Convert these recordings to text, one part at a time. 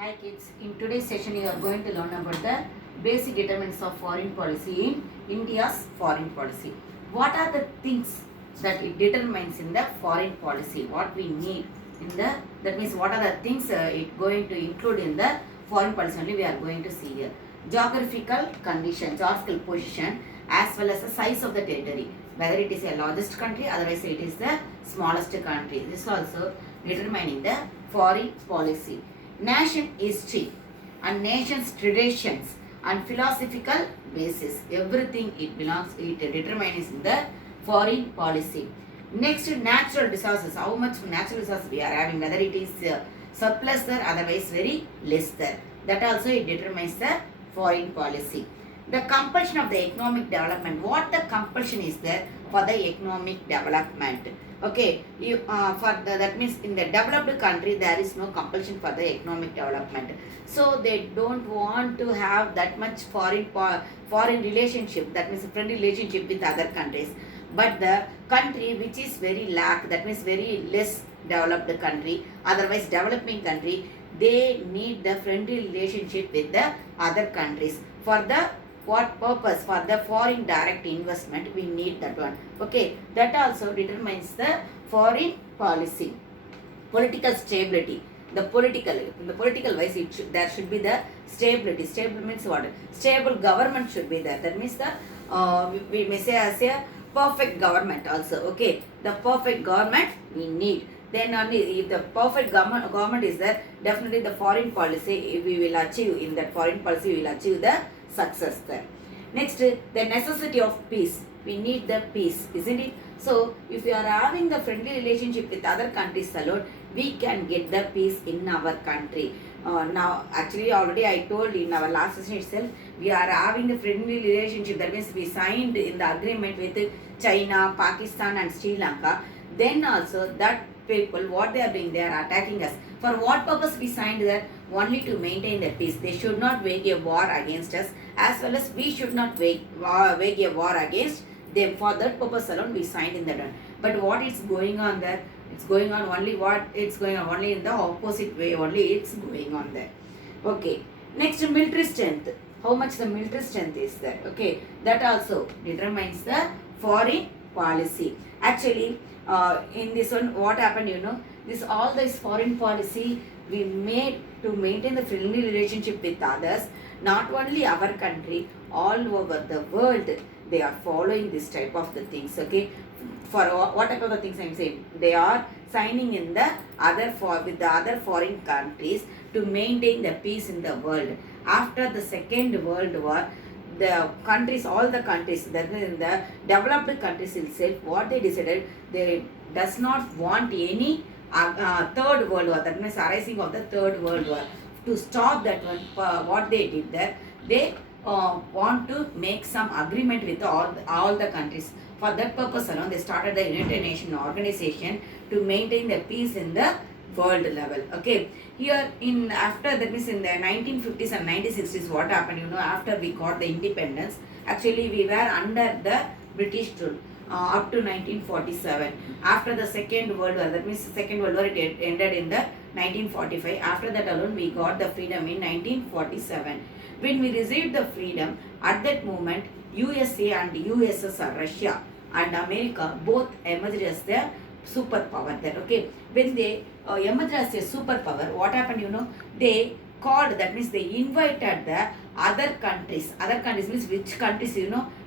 Hi kids, in today's session you are going to learn about the basic determinants of foreign policy in India's foreign policy. What are the things that it determines in the foreign policy? What we need in the, that means what are the things it going to include in the foreign policy only we are going to see here. Geographical condition, geographical position as well as the size of the territory. Whether it is a largest country, otherwise it is the smallest country. This also determining the foreign policy. Nation history and nation's traditions and philosophical basis. Everything it belongs, it determines in the foreign policy. Next, natural disasters. How much natural disasters we are having, whether it is surplus there, otherwise very less there. That also it determines the foreign policy. The compulsion of the economic development. What the compulsion is there for the economic development? Okay, that means in the developed country there is no compulsion for the economic development. So they don't want to have that much foreign relationship. That means friendly relationship with other countries. But the country which is very lack, that means very less developed country, otherwise developing country, they need the friendly relationship with the other countries. For the what purpose? For the foreign direct investment, we need that one. Okay, that also determines the foreign policy. Political stability. The political wise, there should be the stability. Stable means what? Stable government should be there. That means the we may say as a perfect government also. Okay, the perfect government we need. Then only if the perfect government is there, definitely the foreign policy we will achieve. In that foreign policy we will achieve the success there. Next, the necessity of peace. We need the peace, isn't it? So if we are having the friendly relationship with other countries alone, we can get the peace in our country. Now actually already I told in our last session itself, we are having the friendly relationship. That means we signed in the agreement with China, Pakistan and Sri Lanka. Then also that people, what they are doing, they are attacking us. For what purpose we signed that? Only to maintain the peace. They should not wage a war against us, as well as we should not wage a war against them. For that purpose alone we signed in that one. But what is going on there? It's going on only what it's going on only in the opposite way. Only it's going on there. Okay. Next, military strength. How much the military strength is there? Okay. That also determines the foreign policy. Actually, in this one, what happened? All this foreign policy we made to maintain the friendly relationship with others. Not only our country, all over the world, they are following this type of the things. Okay, for what type of the things I'm saying? They are signing in the with the other foreign countries to maintain the peace in the world. After the Second World War, the countries, all the countries, that means in the developed countries itself, what they decided, they does not want any third world war. That means arising of the third world war. To stop that one, what they did there, they want to make some agreement with all the countries. For that purpose alone, they started the United Nations organization to maintain the peace in the world level. Okay, here in after, that means in the 1950s and 1960s, what happened? After we got the independence, actually we were under the British rule up to 1947. After the Second World War, that means Second World War, it ended in the 1945. After that alone, we got the freedom in 1947. When we received the freedom, at that moment, USA and USSR, Russia and America both emerged as the superpower there. Okay, when they emerged as a superpower, what happened? They called, that means they invited the other countries. Other countries means which countries?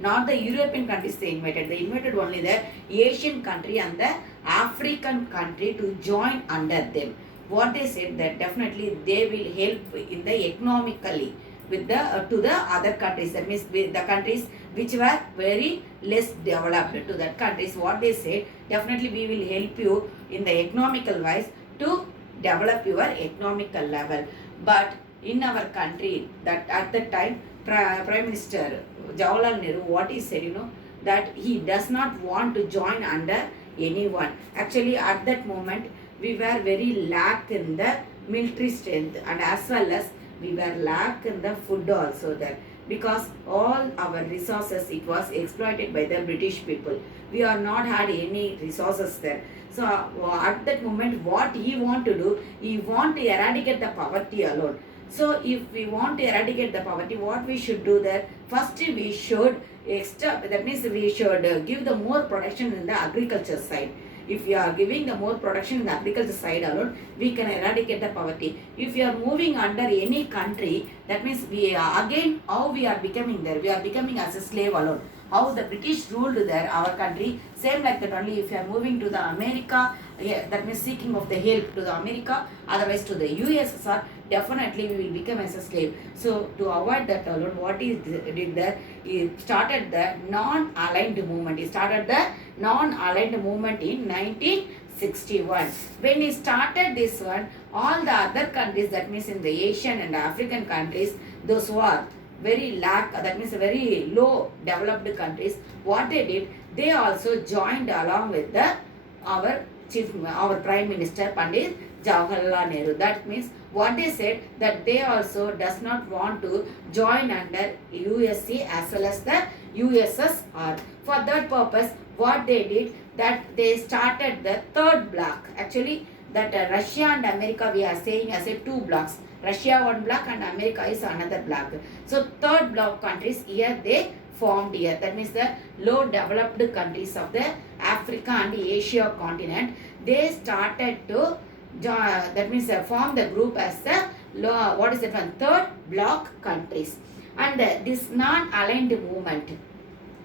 Not the European countries they invited. They invited only the Asian country and the African country to join under them. What they said, that definitely they will help in the economically with the to the other countries. That means the countries which were very less developed, to that countries, what they said, definitely we will help you in the economical wise to develop your economical level. But in our country, that at the time, Prime Minister Jawaharlal Nehru, what he said, that he does not want to join under anyone. Actually, at that moment, we were very lack in the military strength, and as well as we were lack in the food also there. because all our resources it was exploited by the British people. We are not had any resources there. So at that moment what he want to do, he want to eradicate the poverty alone. So if we want to eradicate the poverty, what we should do there, first we should that means we should give the more production in the agriculture side. If we are giving the more production in the agriculture side alone, we can eradicate the poverty. If we are moving under any country, that means we are again how we are becoming there, we are becoming as a slave alone. How the British ruled there our country, same like that only. If you are moving to the America, yeah, that means seeking of the help to the America, otherwise to the USSR, definitely we will become as a slave. So to avoid that alone, what he did there, he started the non-aligned movement. He started the non-aligned movement in 1961. When he started this one, all the other countries, that means in the Asian and African countries, those who are very that means very low developed countries, what they did, they also joined along with the our Prime Minister Pandit Jawaharlal Nehru. That means what they said, that they also does not want to join under USA as well as the USSR. For that purpose, what they did, that they started the third bloc. Actually, that Russia and America we are saying as a two blocks. Russia one block and America is another block. So third block countries here they formed here. That means the low developed countries of the Africa and the Asia continent. They started to that means form the group as the what is that one, third block countries. And this non-aligned movement,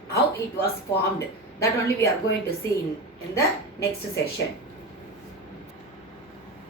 how it was formed, that only we are going to see in the next session.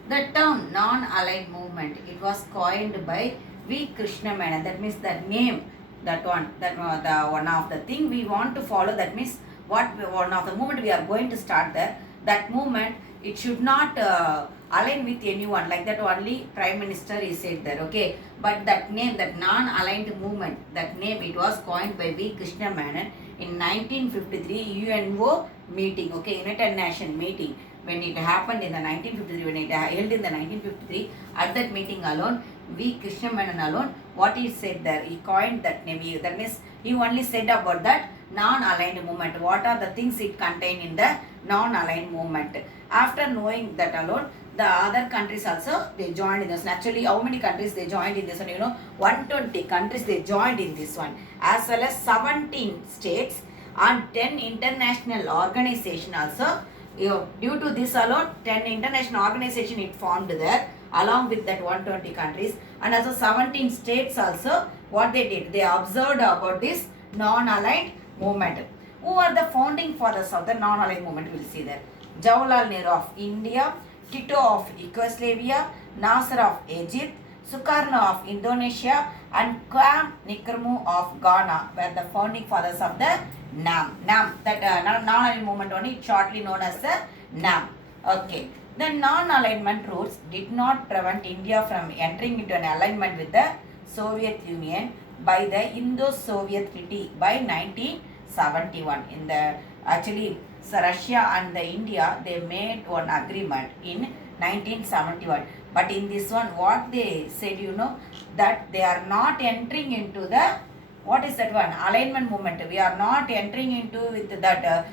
The term non-aligned movement, it was coined by V. Krishna Menon. That means the name, that one, the one of the thing we want to follow. That means one of the movement we are going to start there. That movement, it should not align with anyone. Like that only Prime Minister is said there. Okay, but that name, that non-aligned movement, that name it was coined by V. Krishna Menon in 1953 UNO meeting. Okay, United Nations meeting. When it happened in the 1953, when it held in the 1953, at that meeting alone, V. Krishna Menon alone, what he said there, he coined that name. That means he only said about that non-aligned movement. What are the things it contained in the non-aligned movement? After knowing that alone, the other countries also they joined in this. Actually, how many countries they joined in this one? 120 countries they joined in this one, as well as 17 states and 10 international organizations also. Due to this alone, 10 international organization it formed there along with that 120 countries, and also 17 states also. What they did, they observed about this non-aligned movement. Who are the founding fathers of the non-aligned movement? We will see there. Jawaharlal Nehru of India, Tito of Yugoslavia, Nasser of Egypt, Sukarno of Indonesia, and Kwame Nkrumah of Ghana were the founding fathers of the NAM. That non-aligned movement only shortly known as the NAM. Okay. The non-alignment rules did not prevent India from entering into an alignment with the Soviet Union by the Indo-Soviet Treaty by 1971. In the actually, Russia and the India they made one agreement in 1971. But in this one, what they said, that they are not entering into the what is that one? Alignment movement. We are not entering into with that.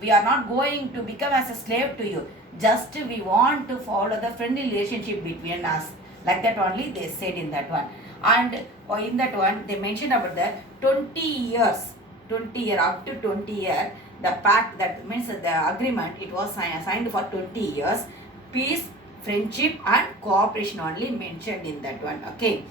We are not going to become as a slave to you. Just we want to follow the friendly relationship between us. Like that only they said in that one. And in that one, they mentioned about the 20 years, up to 20 years, the pact, that means the agreement, it was signed for 20 years. Peace, friendship and cooperation only mentioned in that one. Okay.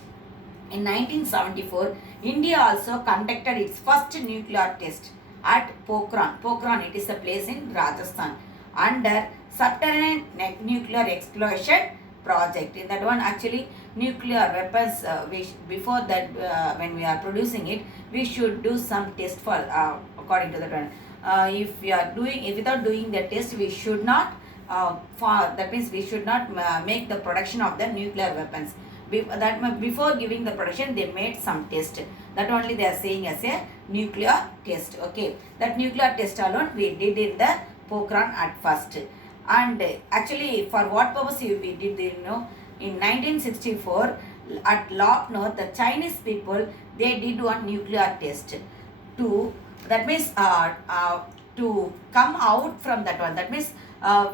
In 1974, India also conducted its first nuclear test at Pokhran. Pokhran, it is a place in Rajasthan, under subterranean nuclear exploration project. In that one, actually, nuclear weapons, before that, when we are producing it, we should do some test for, according to that one. If without doing the test, we should not, that means we should not make the production of the nuclear weapons. Before giving the production, they made some test. That only they are saying as a nuclear test. Okay, that nuclear test alone we did in the Pokhran at first. And actually, for what purpose we did, in 1964, at Lucknow, the Chinese people, they did one nuclear test to, that means to come out from that one. That means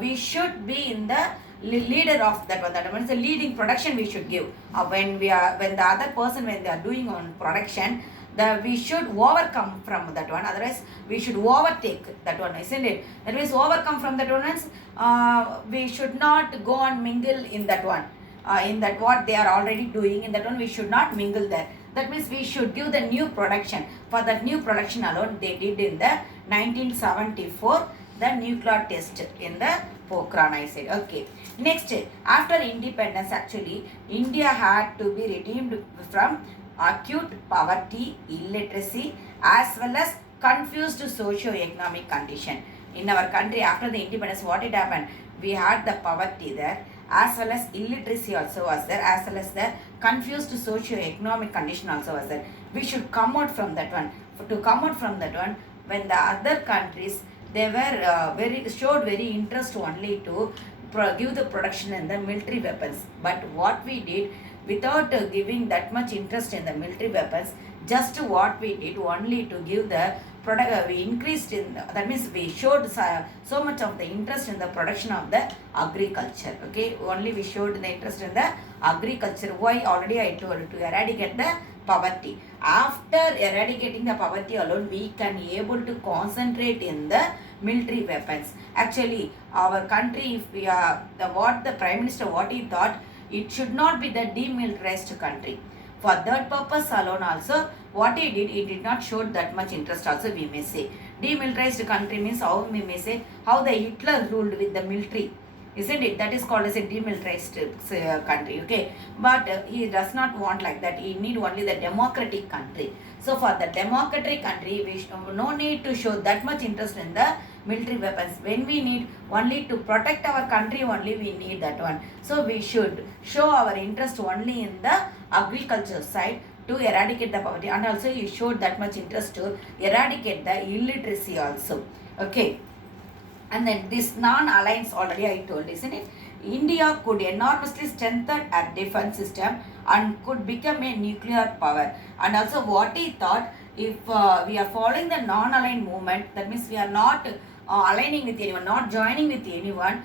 we should be in the leader of that one. That means the leading production we should give. When the other person, when they are doing on production, we should overcome from that one. Otherwise, we should overtake that one, isn't it? That means overcome from that one means we should not go and mingle in that one. In that what they are already doing in that one, we should not mingle there. That means we should give the new production. For that new production alone, they did in the 1974 the nuclear test in the Pokhran, I said. Okay. Next, after independence, actually, India had to be redeemed from acute poverty, illiteracy, as well as confused socio-economic condition. In our country, after the independence, what it happened? We had the poverty there, as well as illiteracy also was there, as well as the confused socio-economic condition also was there. We should come out from that one. To come out from that one, when the other countries, they were showed very interest only to give the production in the military weapons. But what we did, without giving that much interest in the military weapons, just what we did only to give the product, we increased in, that means we showed so much of the interest in the production of the agriculture. Okay, only we showed the interest in the agriculture. Why? Already I told, to eradicate the poverty. After eradicating the poverty alone, we can able to concentrate in the military weapons. Actually, our country, if we are what the Prime Minister, what he thought, it should not be the demilitarized country. For that purpose alone also, what he did not show that much interest also, we may say. Demilitarized country means how we may say, how the Hitler ruled with the military. Isn't it? That is called as a demilitarized country. Okay. But he does not want like that. He need only the democratic country. So for the democratic country, we no need to show that much interest in the military weapons. When we need only to protect our country, only we need that one. So we should show our interest only in the agriculture side to eradicate the poverty. And also he showed that much interest to eradicate the illiteracy also. Okay. And then this non-alliance, already I told, isn't it? India could enormously strengthen our defense system and could become a nuclear power. And also what he thought, if we are following the non-aligned movement, that means we are not aligning with anyone, not joining with anyone,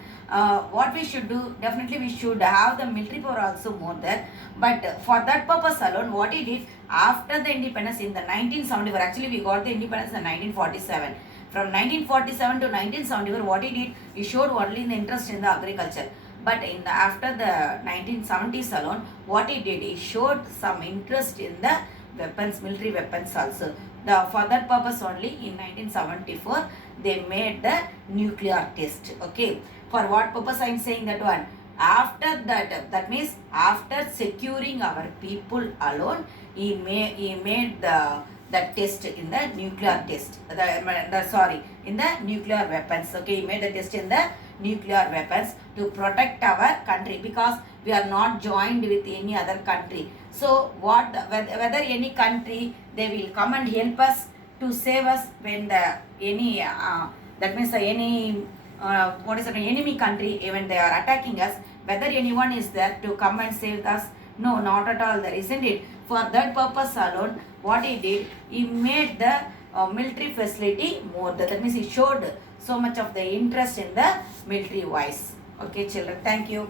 what we should do, definitely we should have the military power also more there. But for that purpose alone, what he did, after the independence in the 1974, actually we got the independence in 1947. From 1947 to 1974, what he did, he showed only the interest in the agriculture. But after the 1970s alone, what he did, he showed some interest in the weapons, military weapons also. For that purpose only, in 1974, they made the nuclear test. Okay. For what purpose I am saying that one? After that means after securing our people alone, he made the test in the nuclear test. In the nuclear weapons. Okay, he made the test in the nuclear weapons to protect our country, because we are not joined with any other country. So whether any country, they will come and help us to save us when any enemy country, even they are attacking us, whether anyone is there to come and save us? No, not at all there, isn't it? For that purpose alone, what he did, he made the military facility more. That means he showed so much of the interest in the military wise. Okay, children, thank you.